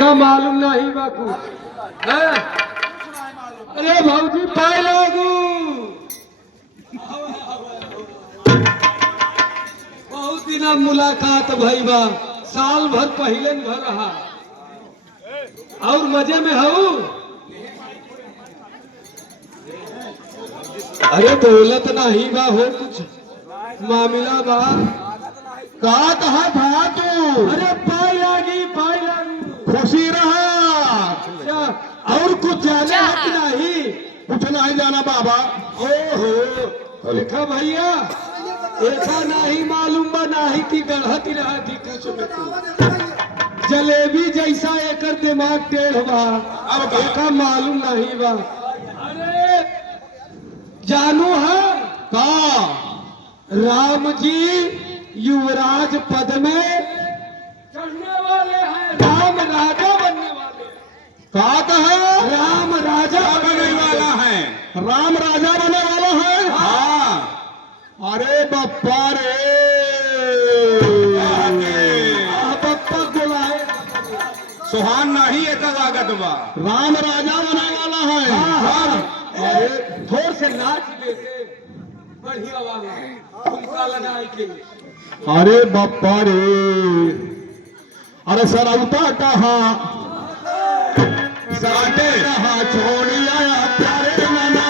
एका मालूम नहीं बाकू। अरे भाऊजी पाए लागू बहुत दिन मुलाकात भई बा, साल भर पहले न भर रहा और मजे में हूँ। अरे दौलत नहीं बा हो कुछ मामला बा का कहा था तू? अरे पाई लागी खुशी रहा। अच्छा, और कुछ जाने है कि नहीं? कुछ नहीं जाना बाबा। ओहो देखा भैया ऐसा नहीं मालूम बा नहीं कि गढ़ती रहती कुछ में तू। जलेबी जैसा एकर दिमाग टेढ़ बा, अब देखा मालूम नहीं बा। अरे जानू है का राम जी युवराज पद में चढ़ने वाले हैं, राम राजा बनने वाले। का कहे? राम राजा बनने वाला है। राम राजा बनने वाला है। हाँ। अरे बप्पा रे बप्पा बुलाए सुहान नहीं एक लागत बा। राम राजा बनने वाला है। हाँ। अरे थोड़ से नाच लेते बढ़िया वाला झुमका लगाए के। अरे बप्पा रे, अरे सरौता कहा साटे कहा छोड़ी आया प्यारे नाना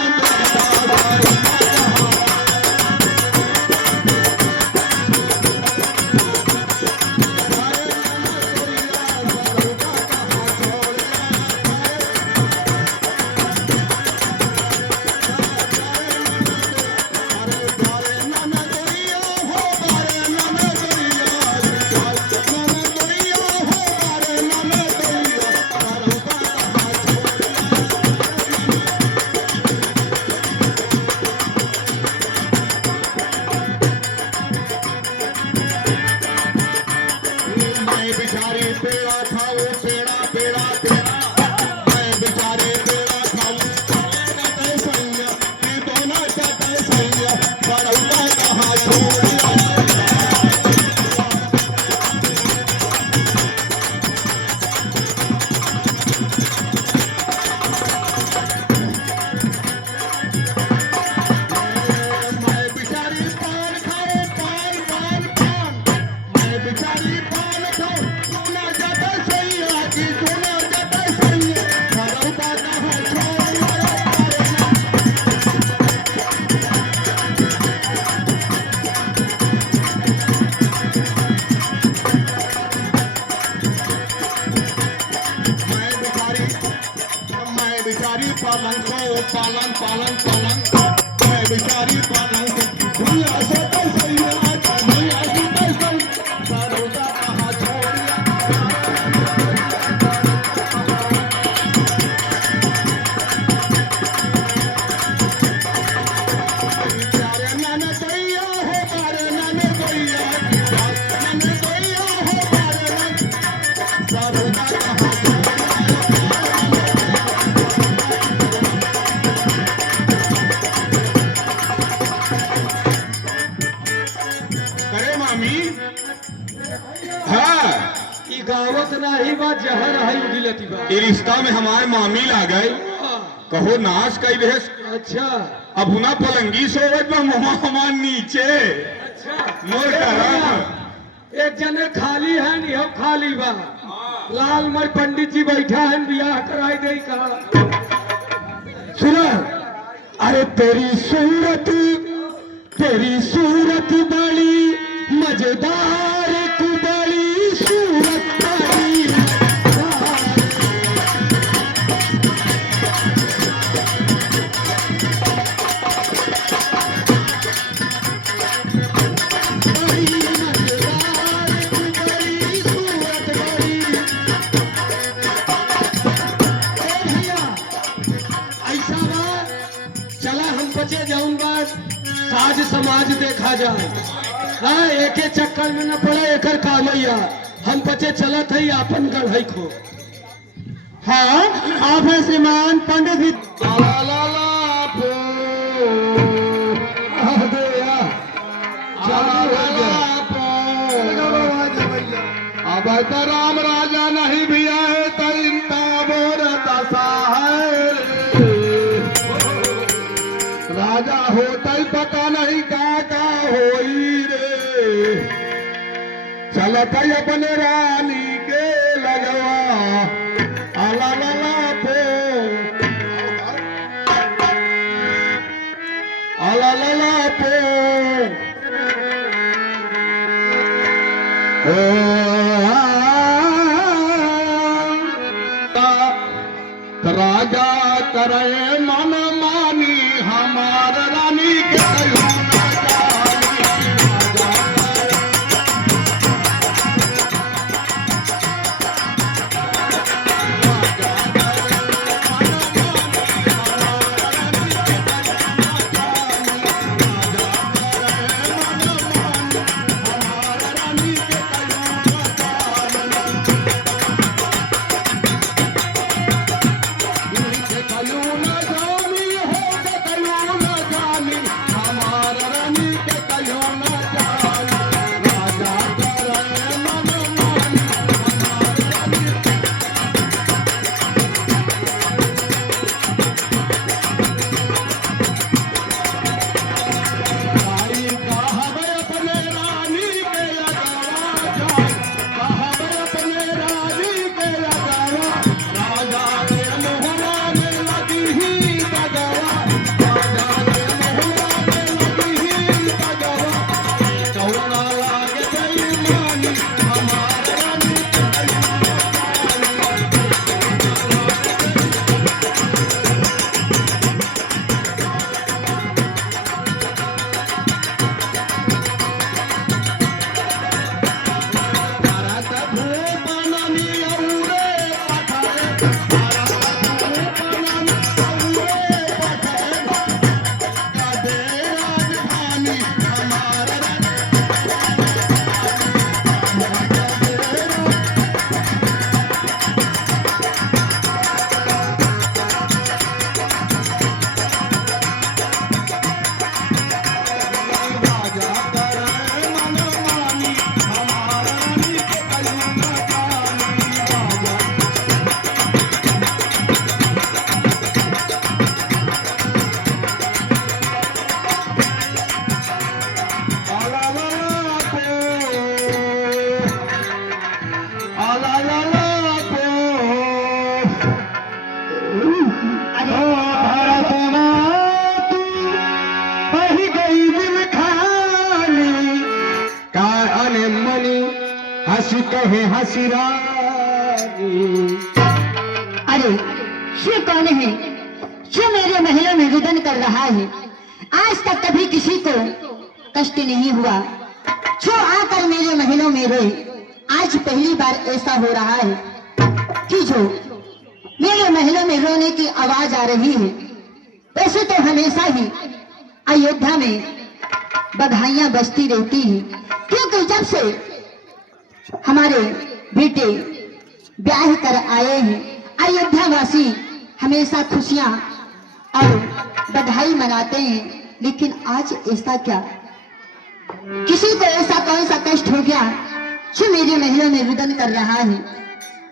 पालन को पालन पालन पालन मैं बिचारी पालन को भैया से तो सही आज भैया से तो सही सरौता कहाँ छोड़िया प्यारे नाने दैया हो मारे नाने दैया नाने दैया हो मारे नाने सरौता कहाँ गावत नहीं बा जहर है उगिलती बा। ये रिश्ता में हमारे मामी ला गए कहो नाश कई भेस। अच्छा अब हुना पलंगी सोवत बा मोमा हमार नीचे। अच्छा मोर करम एक जने खाली है नहीं हो खाली बा। लाल मर पंडित जी बैठा है ब्याह कराई दे कहा। सुनो अरे तेरी सूरत बड़ी मजेदार तू बड़ी सूरत बड़ी मजेदार तू बड़ी सूरत बड़ी। भैया ऐसा बात चला हम बचे जाऊं बात साज समाज देखा जाए। हाँ एक चक्कर में न पड़ा एकर कामैया हम बचे चलत है अपन गढ़ई को। हाँ आप है श्रीमान पंडित जी। अब राम राजा नहीं भी आए सटई अपने रानी के लगवा आला लाला पे आला लाला पे राजा करे मन मानी हमार रानी के कलौना जानी राजा हंसी कहे हंसी अरे ये कौन है जो मेरे महलों में रुदन कर रहा है? आज तक कभी किसी को कष्ट नहीं हुआ जो आकर मेरे महलों में रोए। आज पहली बार ऐसा हो रहा है कि जो मेरे महलों में रोने की आवाज आ रही है। वैसे तो हमेशा ही अयोध्या में बधाइयां बजती रहती हैं, क्योंकि जब से हमारे बेटे ब्याह कर आए हैं अयोध्या वासी हमेशा खुशियां और बधाई मनाते हैं। लेकिन आज ऐसा क्या, किसी को ऐसा कौन सा कष्ट हो गया जो मेरे महलों में रुदन कर रहा है?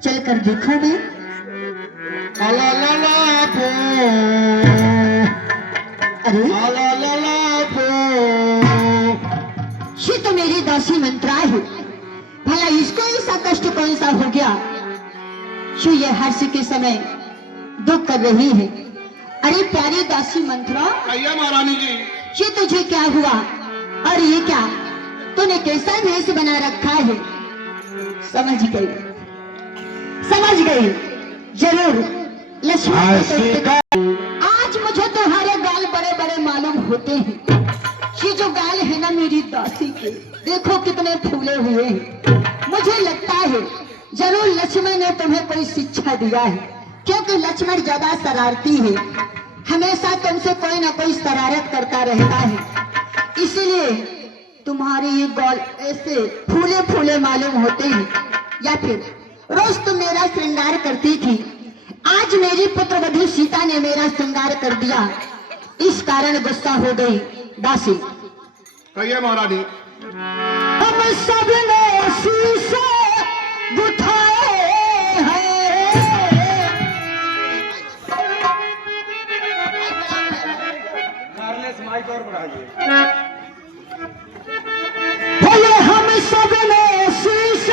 चलकर देखो मैं। अरे ये तो मेरी दासी मंत्रा है। भला इसको ऐसा कष्ट कौन सा हो गया जो ये हर्ष के समय दुख कर रही है? अरे प्यारी दासी मंत्रा, कहिए महारानी जी। ये तुझे क्या हुआ? और ये क्या तूने कैसा भेष बना रखा है? समझ गई, समझ गई, जरूर लक्ष्मण। आज मुझे तुम्हारे गाल बड़े बड़े मालूम होते हैं। ये जो गाल है ना मेरी दासी के, देखो कितने फूले हुए हैं। मुझे लगता है जरूर लक्ष्मण ने तुम्हें कोई शिक्षा दिया है, क्योंकि लक्ष्मण ज्यादा शरारती है, हमेशा तुमसे कोई ना कोई शरारत करता रहता है। इसलिए तुम्हारे ये गाल ऐसे फूले फूले मालूम होते हैं। या फिर रोज तुम मेरा श्रृंगार करती थी, आज मेरी पुत्रवधू सीता ने मेरा श्रृंगार कर दिया, इस कारण गुस्सा हो गई। दासी, कहिए महारानी। हम सब ने शीशे गुथाए हैं, बोले हम सब ने शीशे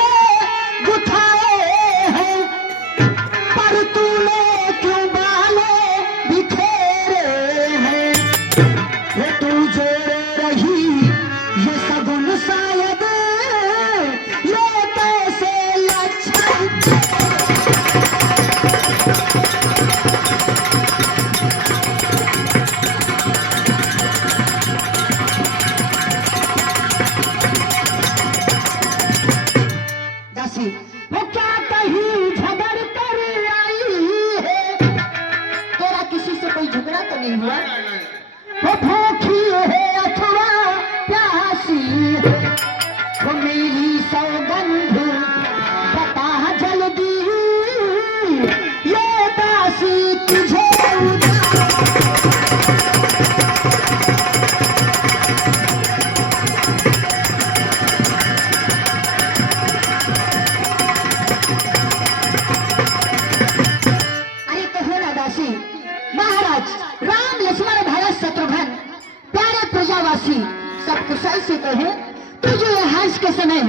समय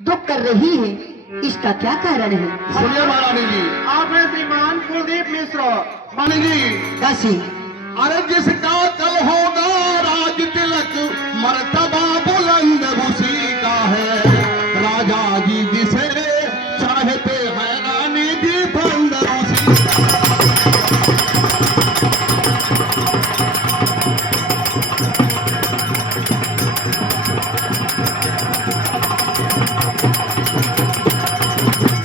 दुख कर रही है, इसका क्या कारण है? सुनिए महारानी जी। आप हैं श्रीमान कुलदीप मिश्र। महारानी जी, दासी, अरे जिसका कल होगा राज तिलक, मर्तबा बुलंद उसी का है। राजा जी जिसे चाहते हैं, रानी जी बंद उसी का।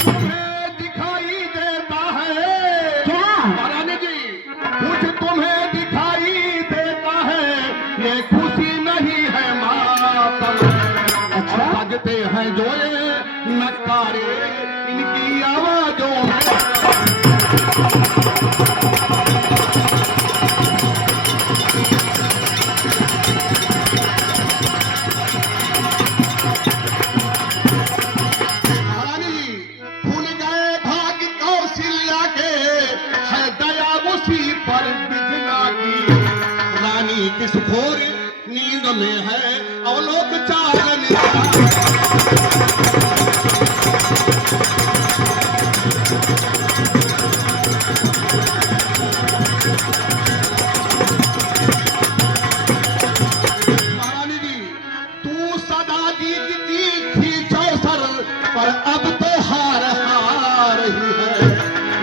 तुम्हें दिखाई देता है क्या? महारानी जी, कुछ तुम्हें दिखाई देता है, ये खुशी नहीं है मातम। अच्छा। बजते हैं जो ये नकारे, इनकी आवाजों में। महारानी जी, भूल गए भाग्य कौशल्या के, है दया उसी पर बिजना की। रानी किस घोर नींद में है, अवलोक चारण का। महारानी जी, तू सदा जीतती थी चौसर, पर अब तो हार हार ही है।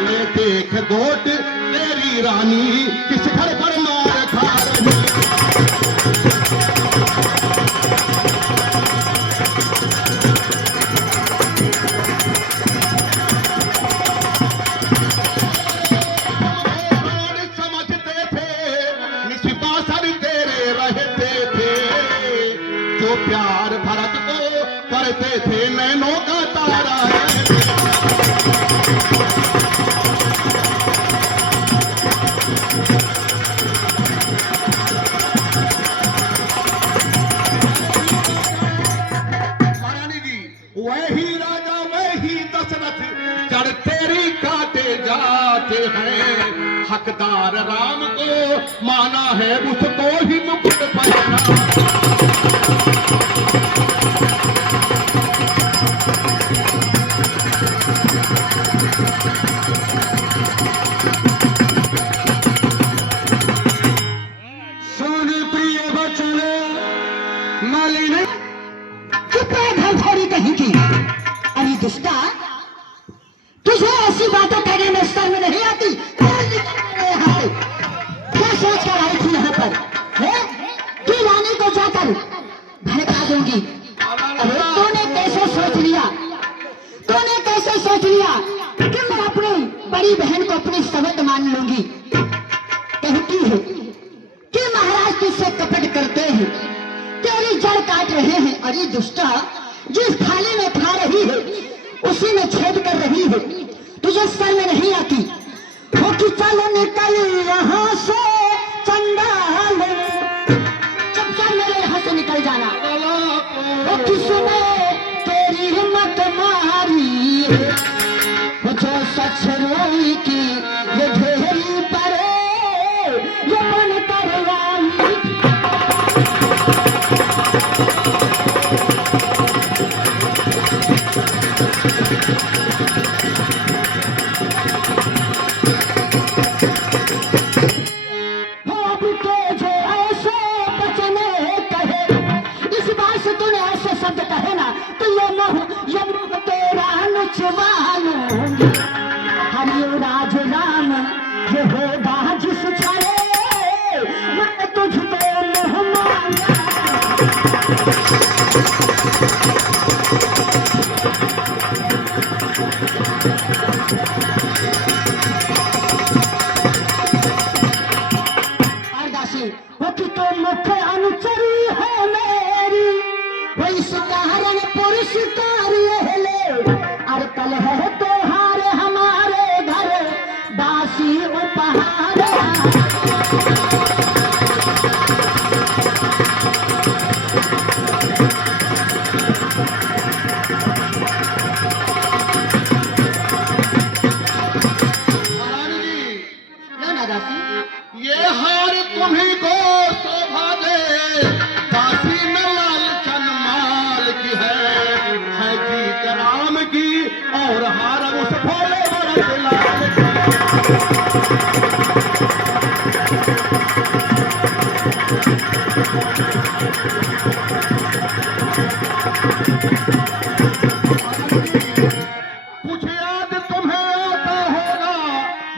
ये देख गोट तेरी रानी किस घर पर मार खा रही है। और समझते थे निष्पासन तेरे रहते थे, जो प्यार भरत को करते थे नैनों का तारा है। महारानी जी, वही राजा वही दशरथ, जड़ तेरी काटे जाते हैं। हकदार राम को माना है, उसको ही मुकुट पहना। सुन प्रिय वचन मालिनी। चुप रहे घरघोरी कहीं की। अरे दुष्टा, तुझे ऐसी बातें करने में शर्म नहीं आती? बोल निकल मेरे यहाँ से। क्या सोच कर आई थी यहाँ पर है? कि रानी को जाकर भड़का दूंगी। अरे तूने कैसे सोच लिया, तूने कैसे सोच लिया कि मैं अपनी बड़ी बहन को अपनी सवत मान लूंगी? कहती है कि महाराज तुझसे कपट करते हैं, तेरी जड़ काट रहे हैं। अरे दुष्टा, जिस थाली में खा रही है उसी में छेद कर रही है, तुझे शर्म नहीं आती? हो कि चलो निकल यहाँ से चंडाल, चुपचाप मेरे यहाँ से निकल जाना। हो किसने तेरी हिम्मत मारी, हो जो सच रोई की ये ढेरी परे, ये बन कर आई। हो अब तो जो ऐसे बचने कहे, इस बात से तूने ऐसे शब्द कहे ना, तो ये मुंह तेरा नुचवा लूंगी। हरियो राज राम ये होगा जिस छड़े, मैं तुझको मुँह मांगा। और दासी, वो कि तो मुख्य अनुचरी है मेरी, वो इस कारण पुरस्कार ये ले। और कल है त्योहार हमारे घर, दासी उपहार। कुछ याद तुम्हें आता होगा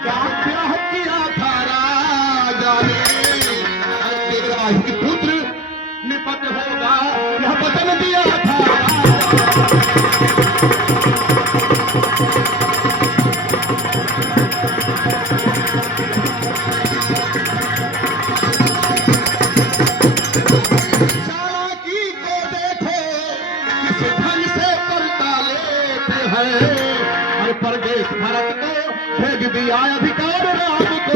जब ब्याह किया था राजा ने, इब्राहिम पुत्र निपट होगा यह वचन दिया था चालाकी को देखो किस ढंग से करता लेते हैं, और परदेश भारत को भेज दिया अधिकार राम को।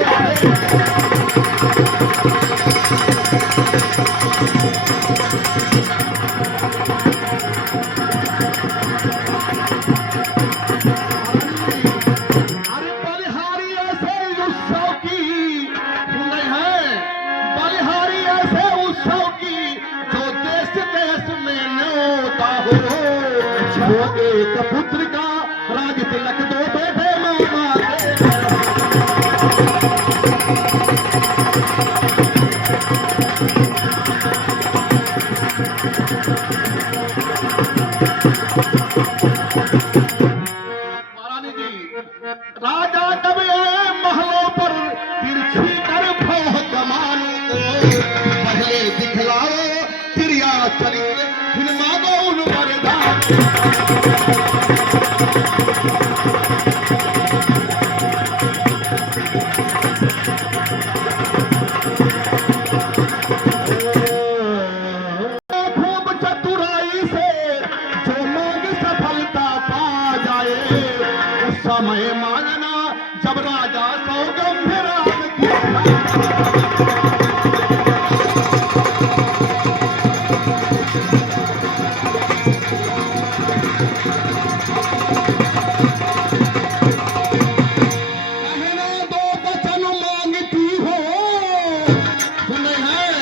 अरे बलिहारी ऐसे उत्सव की सुने हैं, बलिहारी ऐसे उत्सव की जो देश देश में न्योता हो, वो एक पुत्र का राज तिलक दो बेटे मामा के। महारानी जी, राजा कब आए महलों पर तिरछी कर भौह कमानों को, पहले दिखलाओ फिर या चलिए फिर मांगो उन वरदान। खूब चतुराई से जो मांग सफलता पा जाए, उस समय मांगना जब राजा सौगंध राम की। कहना दो वचन मांगती हो, सुने हैं,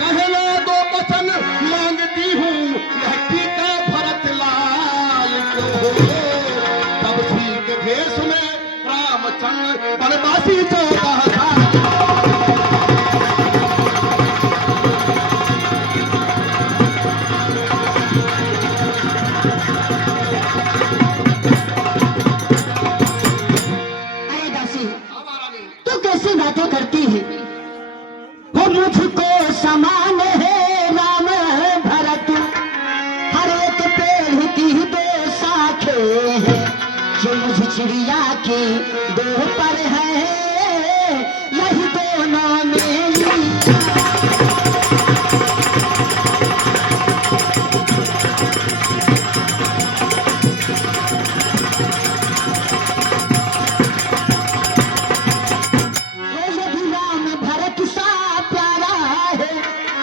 कहना दो वचन मांगती हूँ, यह टीका भरत लाल को हो। तब सी के भेष में रामचंद्र बनवासी 14 साल। अरे दासी, तू कैसी बातें करती है? वो मुझको समान है राम भरत, हर एक पेड़ की दो शाखें हैं, जो मुझ चिड़िया की दो पर है, यही दोनों मेरी। वो यदि राम भरत सा प्यारा है,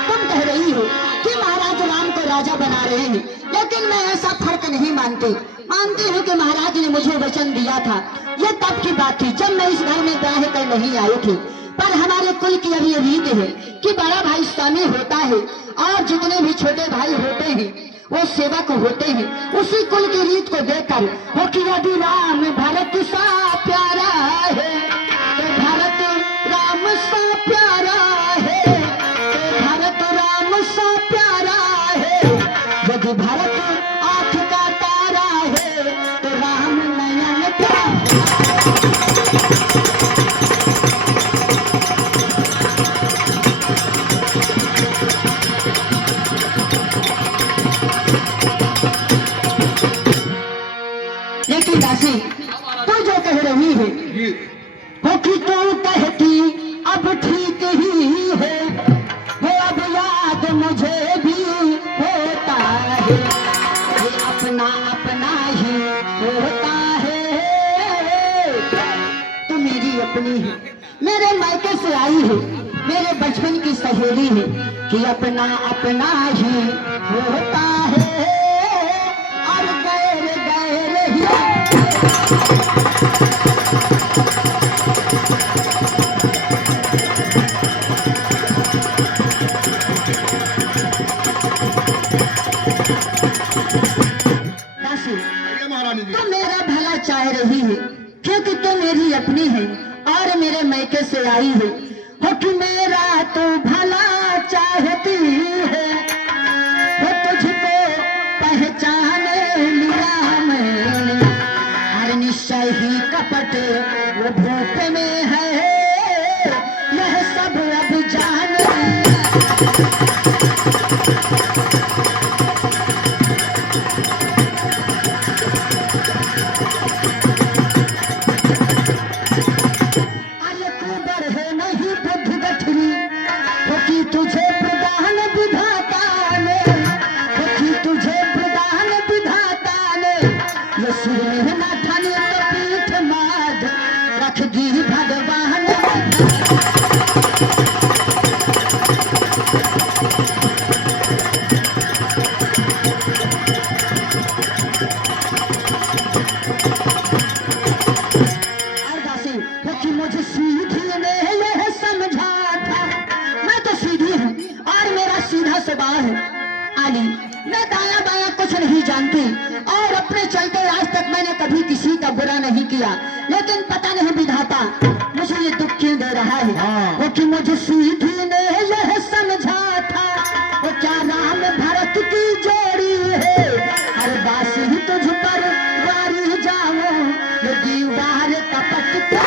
तुम कह रही हो कि महाराज राम को राजा बना रहे हैं, लेकिन मैं ऐसा फर्क नहीं मानती। मानती हूँ कि महाराज ने मुझे वचन दिया था। ये तब की बात थी जब मैं इस घर में ब्याह कर नहीं आई थी, पर हमारे कुल की अब ये रीत है कि बड़ा भाई स्वामी होता है और जितने भी छोटे भाई होते हैं वो सेवक होते हैं। उसी कुल की रीत को देखकर वो कि यदि राम भरत सा प्यारा है, तो भरत राम सा प्यारा है, तो भरत राम सा प्यारा है। यदि भरत आँख का तारा है, तो राम नयन प्यारा। लेकिन दासी, तू जो कह रही है वो कि तू कहती अब ठीक ही है, वो अब याद मुझे भी होता है, ये अपना अपना ही होता है। तू मेरी अपनी है, मेरे मायके से आई है, मेरे बचपन की सहेली है, कि अपना अपना ही होता है और गैर गैर ही। दासी, ये महारानी जी, तो मेरा भला चाह रही है कि क्योंकि तू मेरी अपनी है और मेरे मैके से आई है। हो कि मेरा तो भला चाहती है, वो तुझको पहचान लिया मैंने। हर निश्चय ही कपट वो भूख में है, यह सब अब जान लिया। अरे तू बढ़े नहीं बुद्धि गठरी, क्योंकि तुझे प्रदान विधाता ने, क्योंकि तुझे प्रदान विधाता ने। ये सिर में ना ठानी तो पीठ माध रख दी भगवान ने। और दासी, क्योंकि मुझे सीधी ने यह समझा था, मैं तो सीधी हूँ और मेरा सीधा स्वभाव है। आली, मैं दाया बाया कुछ नहीं जानती और अपने चलते आज तक मैंने कभी किसी का बुरा नहीं किया, लेकिन पता नहीं विधाता मुझे ये दुख क्यों दे रहा है। क्योंकि मुझे सीधी ने यह समझा था, वो क्या राम भरत की जोड़ी है। हर बासी तुझ पर वारी जाऊं, ये दीवार कपट की।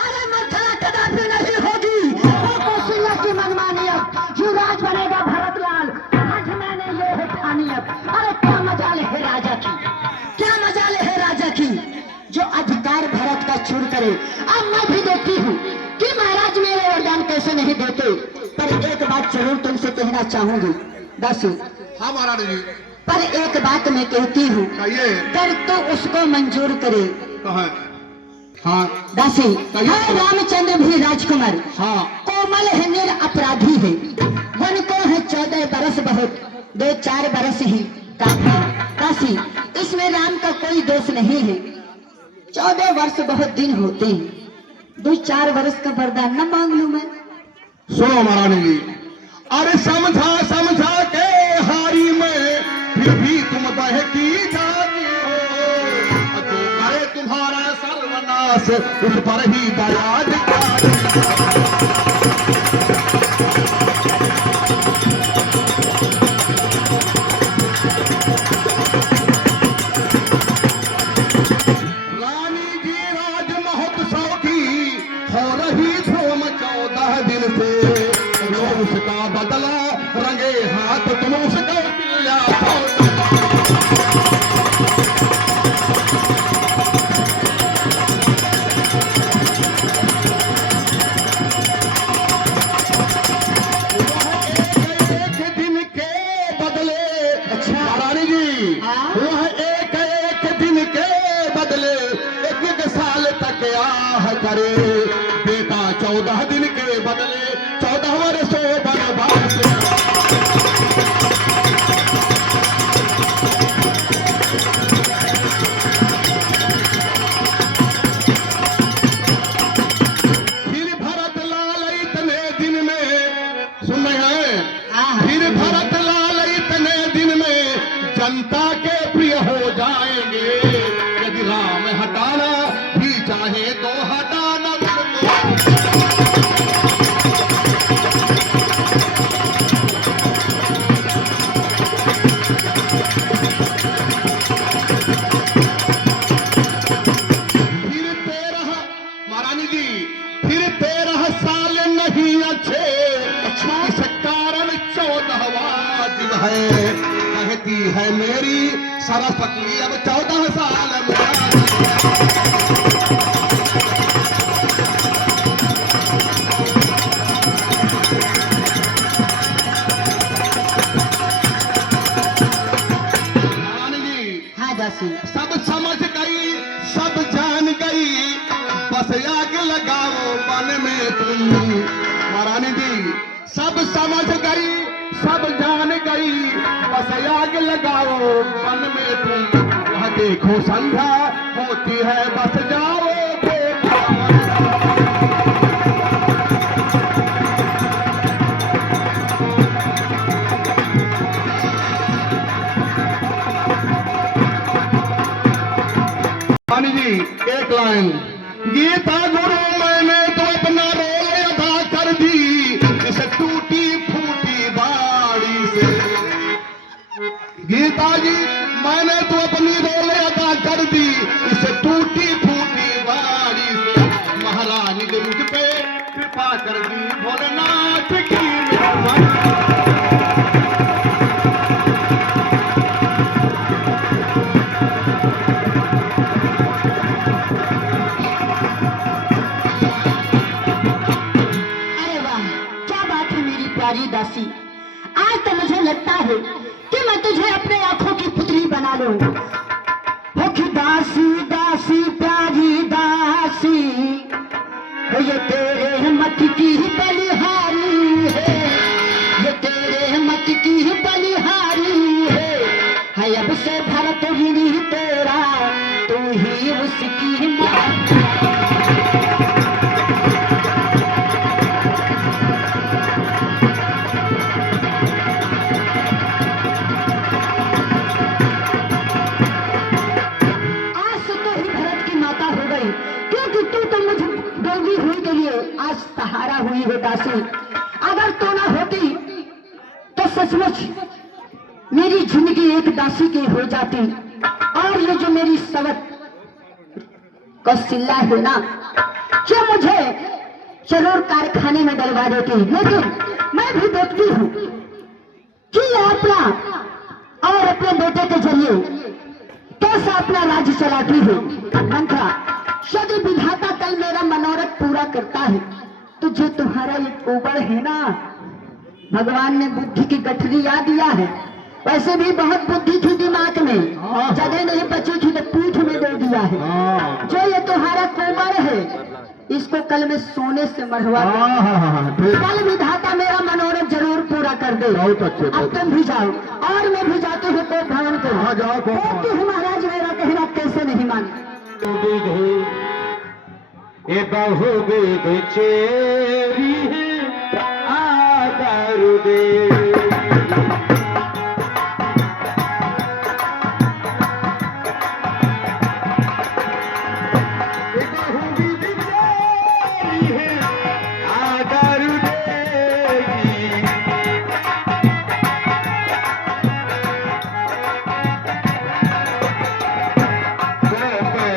अरे मंथरा कदापि नहीं होगी, वो कौशल्या की मनमानी अब युवराज बनेगा भरतलाल। आज मैंने ये है ठानी अब। अरे क्या मजाल है राजा की, क्या मजाल है राजा की, जो अधिकार भरत का चूर करे। अब मैं भी देखती हूँ कि महाराज मेरे वरदान कैसे नहीं देते। पर एक बात जरूर तुमसे कहना चाहूंगी दासी। हाँ महारानी जी, पर एक बात मैं कहती हूँ, कहिए। कर तो उसको मंजूर करे। कहा? हाँ दासी, हाँ रामचंद्र भी राजकुमार, हाँ कोमल है निर अपराधी है। वन को है 14 बरस बहुत, 2-4 बरस ही काफी। दासी, इसमें राम का कोई दोष नहीं है। 14 वर्ष बहुत दिन होते हैं, 2-4 वर्ष का वरदान न मांग लूं मैं। सुनो महारानी जी, अरे समझा समझा के हारी में फिर भी तुम बहकी जाती हो। जो करे तुम्हारा सर्वनाश उस पर ही दया दिखाई। रानी जी राज महोत्सव की हो रही धूम 14 दिन से, जो उसका बदला रंगे हाथ तुम उसको दिया। एक दिन के बदले, अच्छा रानी जी, हाँ? वह एक दिन के बदले 1 साल तक आह करे। बेटा 14 दिन के बदले 14 वर्षों बनवास। फिर भरत लाल इतने दिन में, सुन रहे हैं? हाँ। फिर भरत लाल इतने दिन में जनता के प्रिय हो जाएंगे। यदि राम हटाना भी चाहे तो हटाना उनको। फिर 13 महारानी जी, फिर 13 साल नहीं अच्छे। अच्छा। इस कारण 14वां दिन है। कहती है मेरी सरस्वती अब 14 साल में। महारानी जी, हाँ दासी, सब समझ गई, सब जान गई, बस आग लगाओ मन में तुम। महारानी जी, सब समझ गई, सब जान गई, बस आग लगाओ मन में तुम। वह देखो संध्या होती है, बस जाओ देखो। अदा कर दी भोलेनाथ की मेहरबानी। अरे वाह, क्या बात है मेरी प्यारी दासी। आज तो मुझे लगता है कि मैं तुझे अपने आंखों की पुतली बना लूं। हो कि दासी दासी प्यारी दासी, हो ये तेरे मत की बलिहारी है, ये तेरे मत की बलिहारी है अब से भरत गिरी तेरा, तू ही उसकी माँ। आज से तो ही भरत की माता हो गई, क्योंकि तू तो मुझे डोंगी हुई के लिए आज सहारा हुई है दासी। अगर तू ना होती तो सचमुच मेरी जिंदगी एक दासी की हो जाती, और ये जो मेरी सवत कौशल्या है ना, जो मुझे जरूर कारखाने में डलवा देती, लेकिन मैं भी देखती हूँ कि ये अपना और अपने बेटे के जरिए कैसा अपना राज्य चलाती है। मंत्रा, यदि विधाता कल मेरा मनोरथ पूरा करता है तो जो तुम्हारा ये ऊबड़ है ना, भगवान ने बुद्धि की गठरी याद दिया है, वैसे भी बहुत बुद्धि थी दिमाग में, जगह नहीं बची थी तो पीठ में दे दिया है। जो ये तुम्हारा कोमर है इसको कल मैं सोने से मरवा दूं। कल विधाता मेरा मनोरथ जरूर पूरा कर दे। बहुत अच्छे, अब तुम भी जाओ और मैं भी जाती हूँ कोट भवन को। हाँ, जाओ कोट भवन। देखती हूँ महाराज मेरा कहना कैसे नहीं माने। ए बहु विध चेरी आदर दे।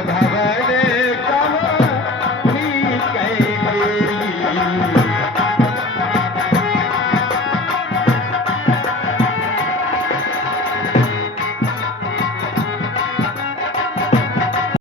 भवन कहो कैली